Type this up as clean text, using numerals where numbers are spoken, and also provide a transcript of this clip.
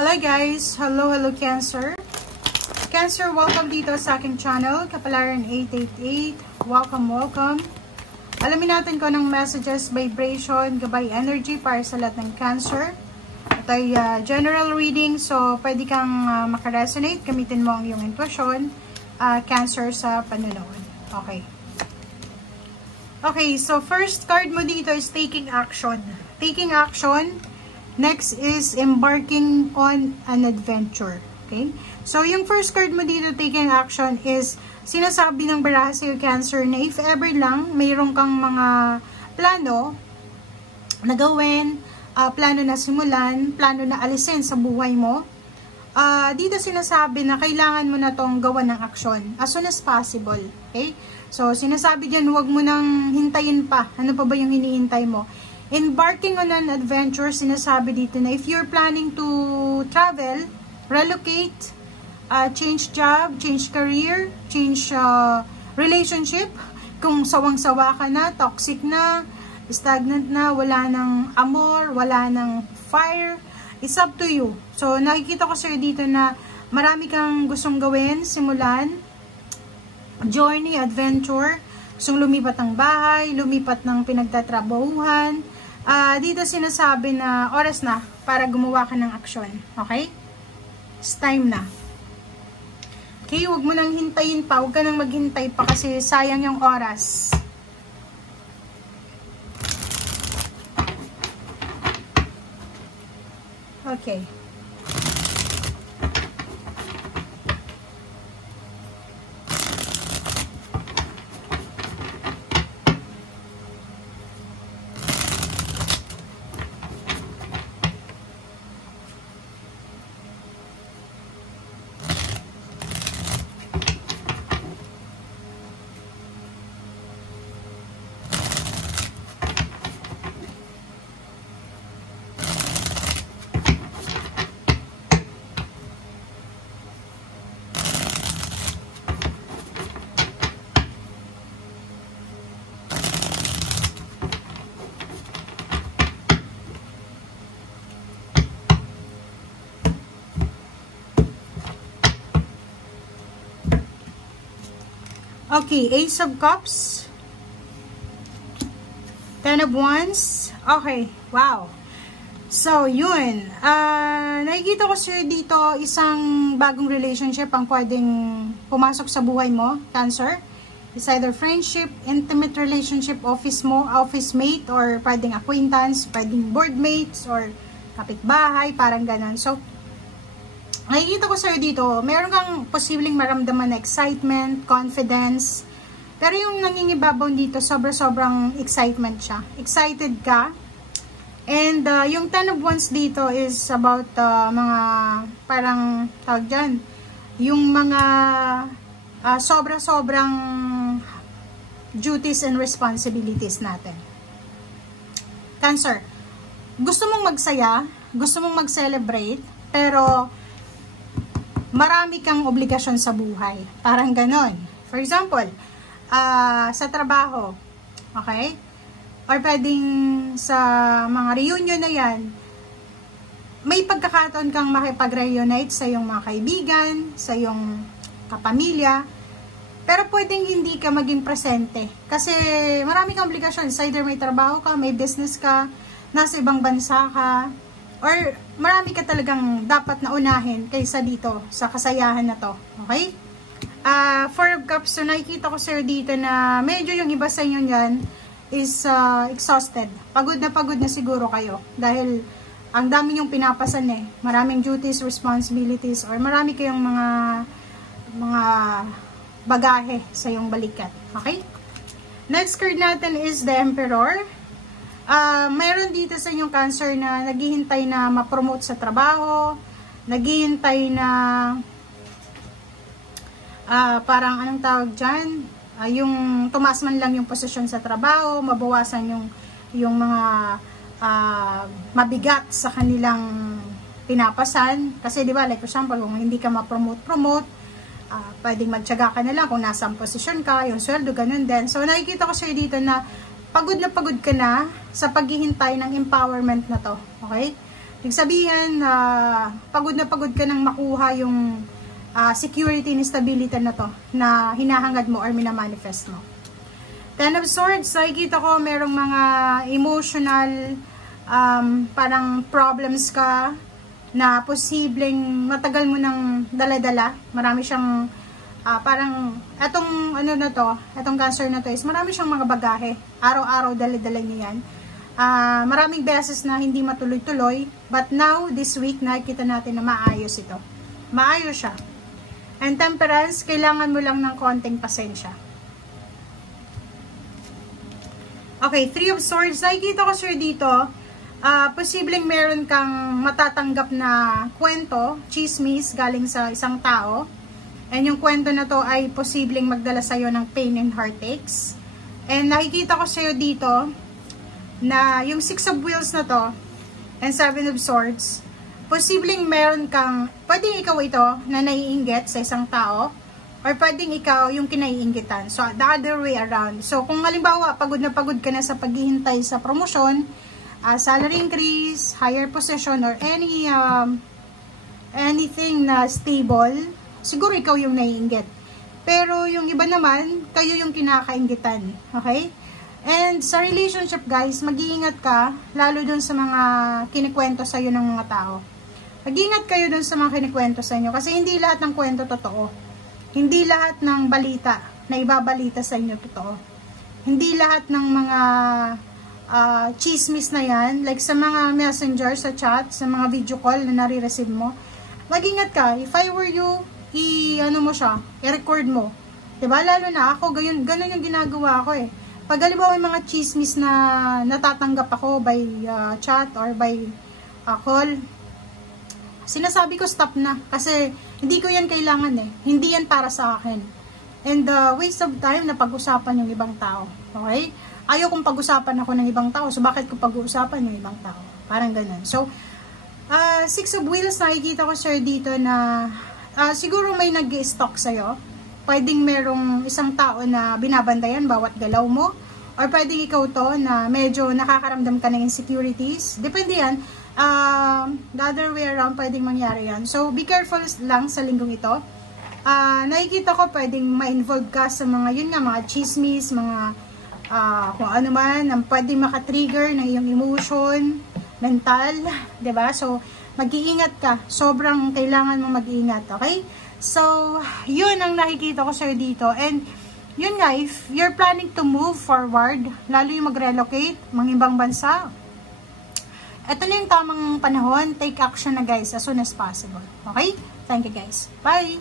Hello guys! Hello Cancer! Cancer, welcome dito sa aking channel, Kapalaran 888. Welcome! Alamin natin kung anong messages, vibration, gabay energy para sa lahat ng Cancer. Ito ay general reading, so pwede kang makaresonate, gamitin mo ang iyong intuition, Cancer, sa panonood. Okay, so first card mo dito is taking action. Taking action. Next is embarking on an adventure. Okay? So, yung first card mo dito, taking action, is sinasabi ng baraha sa'yo, Cancer, na if ever lang, mayroon kang mga plano na gawin, plano na simulan, plano na alisin sa buhay mo, dito sinasabi na kailangan mo na tong gawan ng aksyon as soon as possible. Okay? So, sinasabi dyan, huwag mo nang hintayin pa. Ano pa ba yung hinihintay mo? Embarking on an adventure, sinasabi dito na if you're planning to travel, relocate, change job, change career, change relationship, kung sawang-sawa ka na, toxic na, stagnant na, wala ng amor, wala ng fire, it's up to you. So, nakikita ko sa'yo dito na marami kang gustong gawin, simulan, journey, adventure, gustong lumipat ng bahay, lumipat ng pinagtatrabahuhan. Dito sinasabi na oras na para gumawa ka ng aksyon. Okay? It's time na. Okay, huwag mo nang hintayin pa. Huwag ka nang maghintay pa kasi sayang yung oras. Okay. Okay, Ace of Cups, Ten of Wands. Okay, wow. So, yun. Nakikita ko sir dito isang bagong relationship ang pwedeng pumasok sa buhay mo, Cancer. It's either friendship, intimate relationship, office mate, or pwedeng acquaintance, pwedeng boardmates, or kapitbahay, parang ganon. So, nakikita ko sa'yo dito, meron kang posibleng maramdaman na excitement, confidence, pero yung nangingibabaw dito, sobrang excitement siya. Excited ka. And yung Ten of Wands dito is about mga, parang, tawag dyan, yung mga sobrang duties and responsibilities natin. Cancer, gusto mong magsaya, gusto mong mag-celebrate, pero marami kang obligasyon sa buhay. Parang ganon. For example, sa trabaho, okay? Or pwedeng sa mga reunion na yan, may pagkakataon kang makipag-reunite sa iyong mga kaibigan, sa iyong kapamilya, pero pwedeng hindi ka maging presente. Kasi marami kang obligasyon. Either may trabaho ka, may business ka, nasa ibang bansa ka, or marami ka talagang dapat na unahin kaysa dito sa kasayahan na to. Okay? Four of Cups, so nakikita ko sir dito na medyo yung iba sa inyo yan is exhausted. Pagod na siguro kayo. Dahil ang dami yung pinapasan eh. Maraming duties, responsibilities, or marami kayong mga bagahe sa yung balikat. Okay? Next card natin is the Emperor. Mayroon dito sa inyong Cancer na naghihintay na ma-promote sa trabaho, naghihintay na parang anong tawag dyan, yung tumaas man lang yung posisyon sa trabaho, mabawasan yung mga mabigat sa kanilang pinapasan. Kasi di ba, like for example, kung hindi ka ma-promote, pwedeng magtiyaga ka na lang kung nasa posisyon ka, yung sweldo, ganun din. So nakikita ko sa'yo dito na pagod ka na sa paghihintay ng empowerment na to. Okay? Ibig sabihin, pagod na pagod ka nang makuha yung security and stability na to na hinahangad mo or minamanifest mo. Ten of Swords, nakikita ko merong mga emotional parang problems ka na posibleng matagal mo nang dala-dala. Marami siyang parang etong ano na to, etong Cancer na to is marami siyang mga bagahe. Araw-araw dala-dala niya yan. Maraming beses na hindi matuloy-tuloy, but now this week nakikita natin na maayos ito. Maayos siya. And Temperance, kailangan mo lang ng konting pasensya. Okay, Three of Swords. Nakikita ko sir dito, posibleng meron kang matatanggap na kwento, chismis, galing sa isang tao. And yung kwento na to ay posibleng magdala sa'yo ng pain and heartaches. And nakikita ko sa'yo dito, na yung Six of Wheels na to, and Seven of Swords, posibleng meron kang, pwedeng ikaw ito na naiinggit sa isang tao, or pwedeng ikaw yung kinaiinggitan. So, the other way around. So, kung halimbawa, pagod na pagod ka na sa paghihintay sa promosyon, salary increase, higher position, or anything na stable, siguro ikaw yung naiinggit. Pero yung iba naman, kayo yung kinakainggitan. Okay? And sa relationship guys, mag-iingat ka, lalo dun sa mga kinikwento sa'yo ng mga tao. Mag-iingat kayo dun sa mga kinikwento sa inyo, kasi hindi lahat ng kwento totoo. Hindi lahat ng balita na ibabalita sa inyo totoo. Hindi lahat ng mga chismis na yan, like sa mga messenger, sa chat, sa mga video call na nare-receive mo, mag-ingat ka. If I were you, ano mo siya, i-record mo. Diba? Lalo na ako, ganun yung ginagawa ko eh. Pag halimbawa yung mga chismis na natatanggap ako by chat or by call, sinasabi ko stop na. Kasi hindi ko yan kailangan eh. Hindi yan para sa akin. And waste of time na pag-usapan yung ibang tao. Okay? Ayaw kong pag-usapan ako ng ibang tao. So bakit ko pag-uusapan yung ibang tao? Parang ganun. So, Six of Wheels, nakikita ko sir dito na siguro may nag-i-stalk sa'yo. Pwedeng merong isang tao na binabantayan bawat galaw mo. Or pwedeng ikaw to na medyo nakakaramdam ka ng insecurities. Depende yan. The other way around, pwedeng mangyari yan. So, be careful lang sa linggong ito. Nakikita ko pwedeng ma-involve ka sa mga, yun nga, mga chismis, mga kung ano man, pwedeng makatrigger ng iyong emotion, mental, 'di ba? So, mag-iingat ka. Sobrang kailangan mo mag-iingat, okay? So, yun ang nakikita ko sa'yo dito. And, yun nga, if you're planning to move forward, lalo yung mag-relocate, mga ibang bansa, ito na yung tamang panahon, take action na guys, as soon as possible. Okay? Thank you guys. Bye!